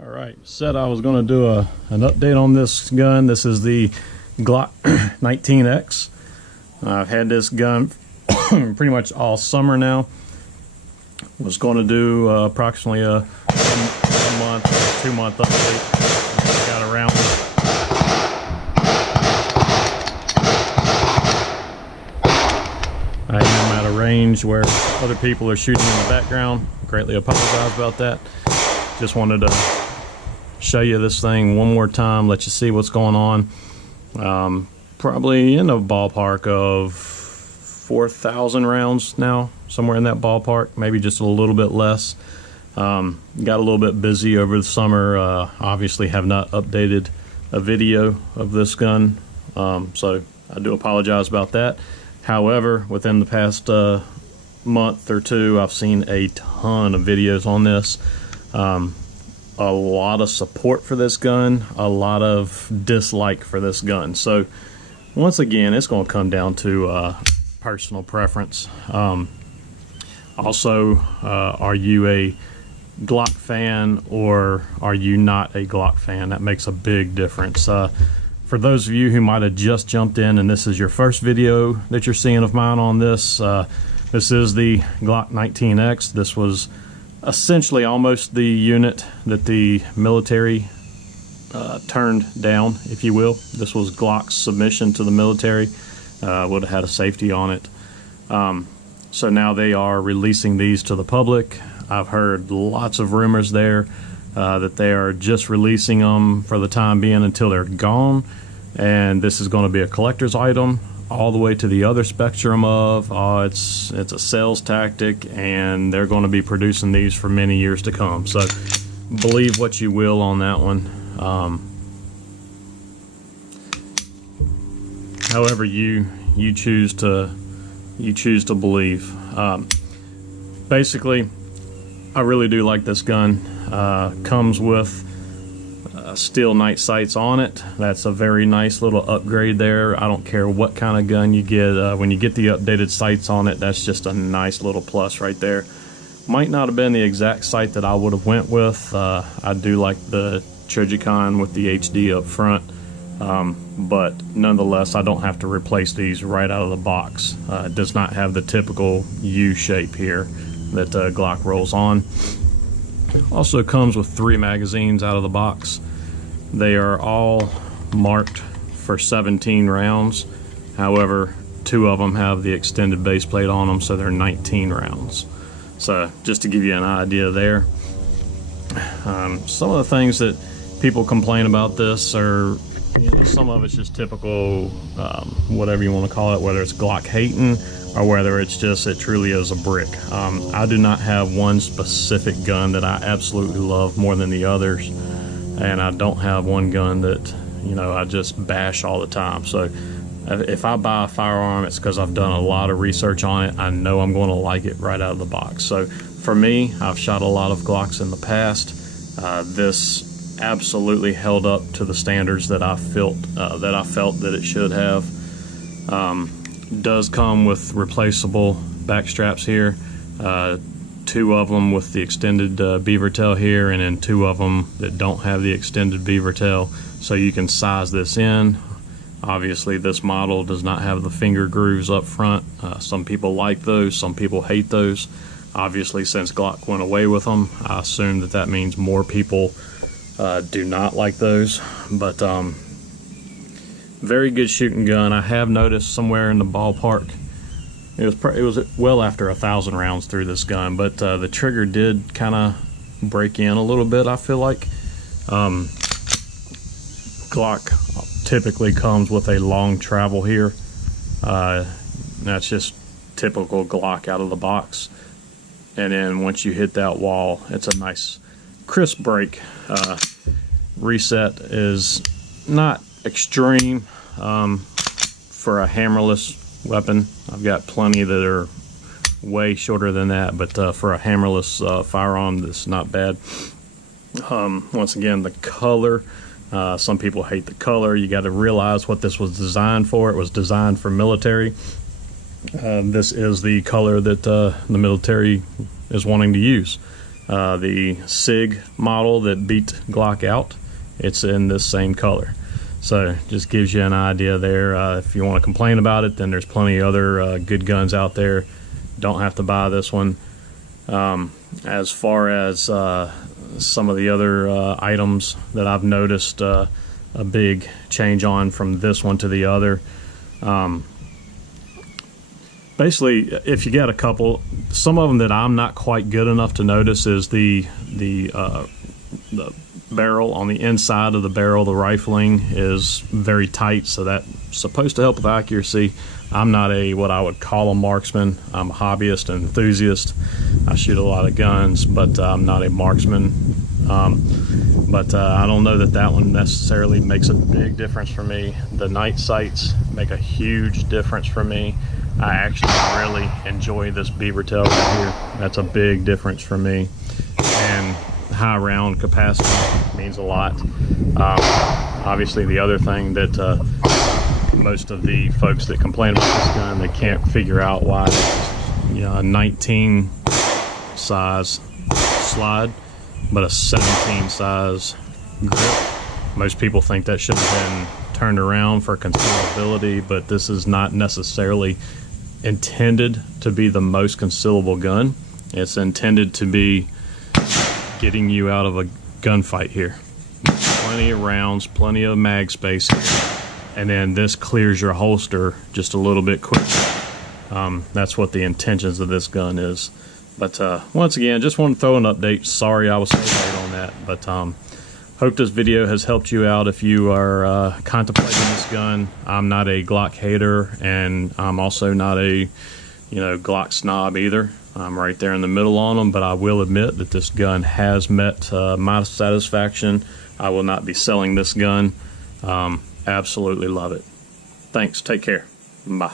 All right, said I was going to do an update on this gun. This is the Glock 19X. I've had this gun pretty much all summer now. Was going to do approximately a 1 month, 2 month update. Got around with it. I am at a range where other people are shooting in the background. Greatly apologize about that. Just wanted to show you this thing one more time, let you see what's going on. Probably in the ballpark of 4,000 rounds now, somewhere in that ballpark, maybe just a little bit less. Got a little bit busy over the summer. Obviously have not updated a video of this gun, so I do apologize about that. However, within the past month or two, I've seen a ton of videos on this. A lot of support for this gun, a lot of dislike for this gun. So once again, it's going to come down to personal preference. Also, are you a Glock fan or are you not a Glock fan? That makes a big difference. For those of you who might have just jumped in and this is your first video that you're seeing of mine on this, this is the Glock 19X. This was essentially almost the unit that the military turned down, if you will. This was Glock's submission to the military. Would have had a safety on it. So now they are releasing these to the public. I've heard lots of rumors there that they are just releasing them for the time being until they're gone, and this is going to be a collector's item all the way to the other spectrum of it's a sales tactic and they're going to be producing these for many years to come. So believe what you will on that one. However you choose to believe. Basically, I really do like this gun. Comes with steel night sights on it. That's a very nice little upgrade there. I don't care what kind of gun you get. When you get the updated sights on it, that's just a nice little plus right there. Might not have been the exact sight that I would have went with. I do like the Trigicon with the HD up front, but nonetheless, I don't have to replace these right out of the box. It does not have the typical U shape here that Glock rolls on. Also comes with 3 magazines out of the box. They are all marked for 17 rounds. However, 2 of them have the extended base plate on them, so they're 19 rounds. So just to give you an idea there. Some of the things that people complain about this are, some of it's just typical, whatever you want to call it, whether it's Glock hating or whether it's just it truly is a brick. I do not have one specific gun that I absolutely love more than the others, and I don't have one gun that I just bash all the time. So if I buy a firearm, it's because I've done a lot of research on it. I know I'm going to like it right out of the box. So for me, I've shot a lot of Glocks in the past. This absolutely held up to the standards that I felt that it should have. Does come with replaceable back straps here, 2 of them with the extended beaver tail here, and then 2 of them that don't have the extended beaver tail, so you can size this in. Obviously this model does not have the finger grooves up front. Some people like those, some people hate those. Obviously, since Glock went away with them, I assume that means more people do not like those. But very good shooting gun. I have noticed somewhere in the ballpark, it was well after 1,000 rounds through this gun, but the trigger did kind of break in a little bit, I feel like. Glock typically comes with a long travel here. That's just typical Glock out of the box. And then once you hit that wall, it's a nice crisp break. Reset is not extreme for a hammerless weapon. I've got plenty that are way shorter than that, but for a hammerless firearm, this is not bad. Once again, the color, some people hate the color. You got to realize what this was designed for. It was designed for military. This is the color that the military is wanting to use. the SIG model that beat Glock out. It's in this same color. So just gives you an idea there. If you want to complain about it, then there's plenty of other good guns out there. Don't have to buy this one. As far as some of the other items that I've noticed a big change on from this one to the other, basically, if you get a couple, some of them that I'm not quite good enough to notice is the barrel. On the inside of the barrel, the rifling is very tight, so that's supposed to help with accuracy. I'm not what I would call a marksman. I'm a hobbyist and enthusiast. I shoot a lot of guns, but I'm not a marksman. But I don't know that one necessarily makes a big difference for me. The night sights make a huge difference for me. I actually really enjoy this beaver tail right here. That's a big difference for me. And high round capacity means a lot. Obviously, the other thing that most of the folks that complain about this gun, they can't figure out why a 19 size slide, but a 17 size grip. Most people think that should have been turned around for concealability, but this is not necessarily intended to be the most concealable gun. It's intended to be getting you out of a gunfight here. Plenty of rounds, plenty of mag space here, and then this clears your holster just a little bit quicker. That's what the intentions of this gun is. But once again, just want to throw an update. Sorry I was so late on that, but hope this video has helped you out if you are contemplating this gun. I'm not a Glock hater, and I'm also not a Glock snob either. I'm right there in the middle on them, but I will admit that this gun has met my satisfaction. I will not be selling this gun. Absolutely love it. Thanks. Take care. Bye.